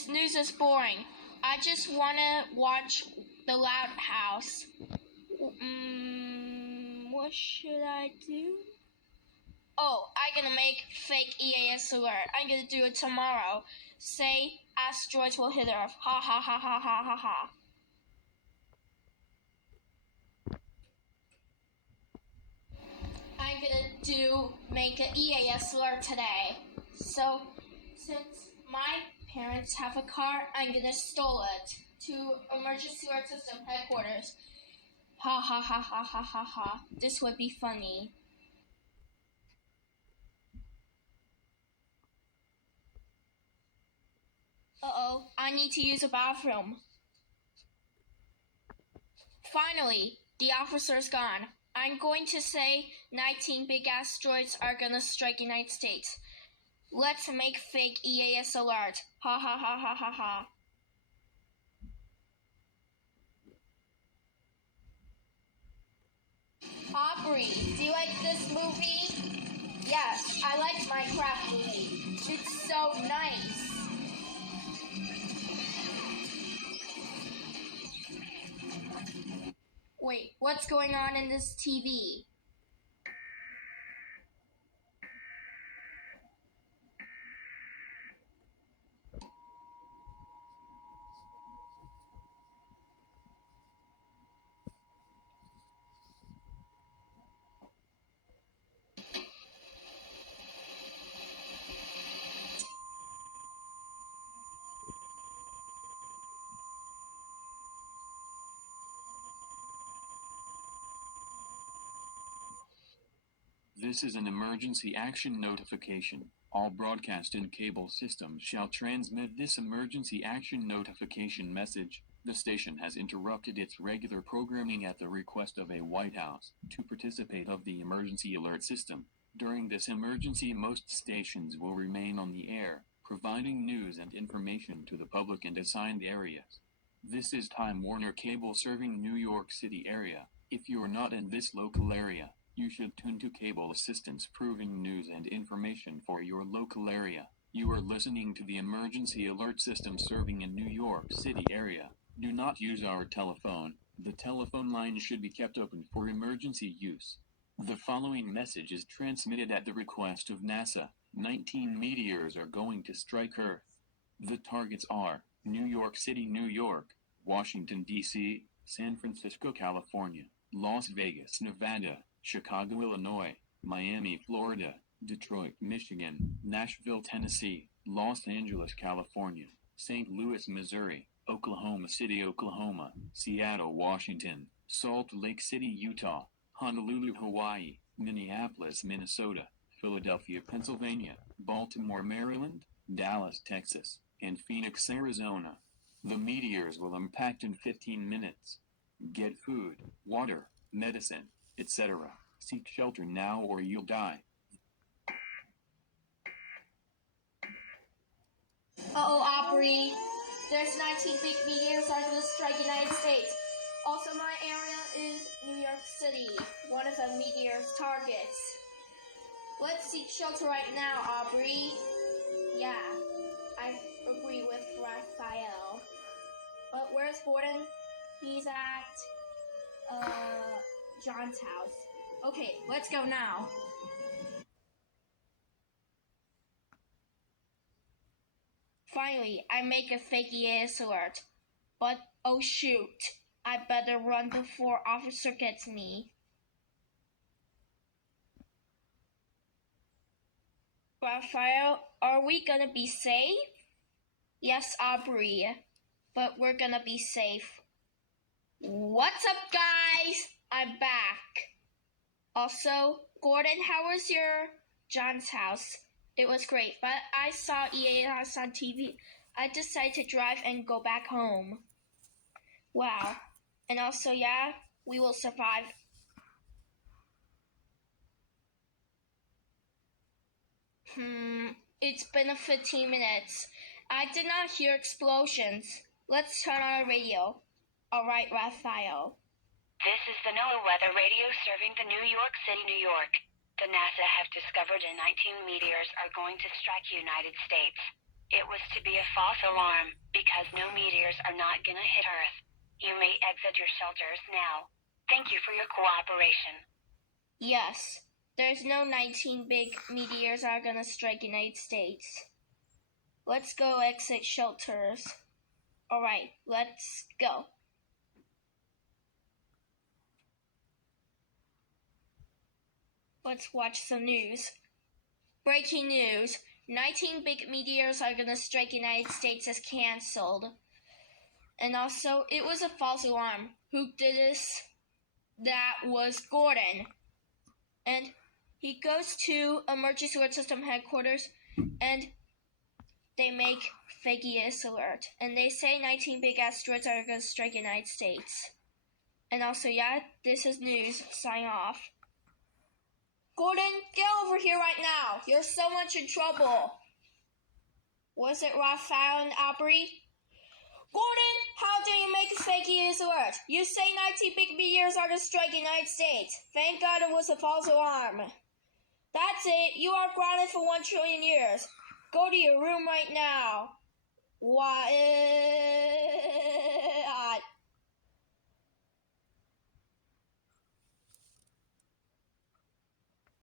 This news is boring. I just wanna watch The Loud House. What should I do? Oh, I'm gonna make Fake EAS Alert. I'm gonna do it tomorrow. Say asteroids will hit Earth. Ha ha ha ha ha ha ha. I'm gonna make an EAS alert today. So, since my parents have a car, I'm gonna stole it to Emergency Alert System headquarters. Ha ha ha ha ha ha ha. This would be funny. Uh-oh, I need to use a bathroom. Finally, the officer's gone. I'm going to say 19 big asteroids are gonna strike the United States. Let's make fake EAS alert. Ha ha ha ha ha ha. Aubrey, do you like this movie? Yes, I like Minecraft movie. It's so nice. Wait, what's going on in this TV? This is an emergency action notification. All broadcast and cable systems shall transmit this emergency action notification message. The station has interrupted its regular programming at the request of a White House to participate of the emergency alert system. During this emergency, most stations will remain on the air, providing news and information to the public in assigned areas. This is Time Warner Cable serving New York City area. If you are not in this local area, you should tune to Cable Assistance proving news and information for your local area. You are listening to the emergency alert system serving in New York City area. Do not use our telephone. The telephone line should be kept open for emergency use. The following message is transmitted at the request of NASA. 19 meteors are going to strike Earth. The targets are New York City, New York, Washington, D.C., San Francisco, California, Las Vegas, Nevada, Chicago, Illinois, Miami, Florida, Detroit, Michigan, Nashville, Tennessee, Los Angeles, California, St. Louis, Missouri, Oklahoma City, Oklahoma, Seattle, Washington, Salt Lake City, Utah, Honolulu, Hawaii, Minneapolis, Minnesota, Philadelphia, Pennsylvania, Baltimore, Maryland, Dallas, Texas, and Phoenix, Arizona. The meteors will impact in 15 minutes. Get food, water, medicine, etc. Seek shelter now or you'll die. Uh-oh, Aubrey. There's 19 big meteors are going to strike the United States. Also, my area is New York City, one of the meteor's targets. Let's seek shelter right now, Aubrey. Yeah, I agree with Raphael. But where's Gordon? He's at John's house. Okay, let's go now. Finally, I make a fake EAS alert. But oh shoot, I better run before officer gets me. Raphael, are we gonna be safe? Yes, Aubrey, but we're gonna be safe. What's up, guys? I'm back. Also, Gordon, how was your John's house? It was great, but I saw EAS on TV. I decided to drive and go back home. Wow. And also, yeah, we will survive. It's been 15 minutes. I did not hear explosions. Let's turn on our radio. All right, Raphael. This is the NOAA weather radio serving the New York City, New York. The NASA have discovered 19 meteors are going to strike the United States. It was to be a false alarm, because no meteors are not gonna hit Earth. You may exit your shelters now. Thank you for your cooperation. Yes, there's no 19 big meteors are gonna strike United States. Let's go exit shelters. Alright, let's go. Let's watch some news. Breaking news. 19 big meteors are gonna strike United States is cancelled. And also, it was a false alarm. Who did this? That was Gordon. And he goes to Emergency Alert System headquarters and they make Fake EAS Alert. And they say 19 big asteroids are gonna strike United States. And also, yeah, this is news. Sign off. Gordon, get over here right now. You're so much in trouble. Was it Raphael and Aubrey? Gordon, how dare you make a fake EAS alert? You say 19 big meteors are to strike United States. Thank God it was a false alarm. That's it. You are grounded for 1 trillion years. Go to your room right now. What?